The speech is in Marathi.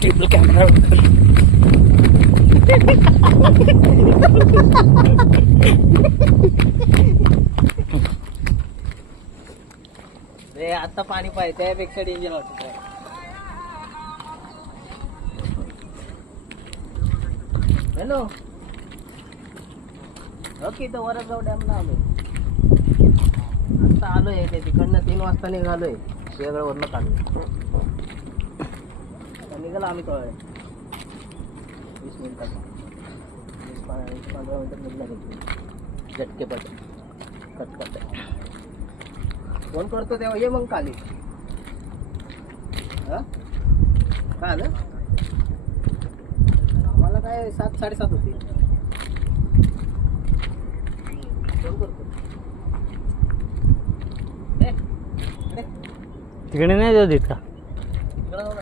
ट्रिपल कॅमेरा रे आता पाणी पाहिजे त्यापेक्षा डेंजर वाटत आहे. हॅलो ओके तर वरगाव डॅमला आलोय. आता आलोय ते तिकडनं 3 वाजता निघालोय. शेगडवरनं काढलं निघाला आम्ही कळ 20 मिनिटात 15 मिनिटात निघला घेतली झटकेपट कटकट. फोन करतो तेव्हा ये मग खाली. हा काय आलं आम्हाला काय 7 साडेसात होती. फोन करतो तिकडे नाही जाऊ देत का तिकडं जाऊ ना.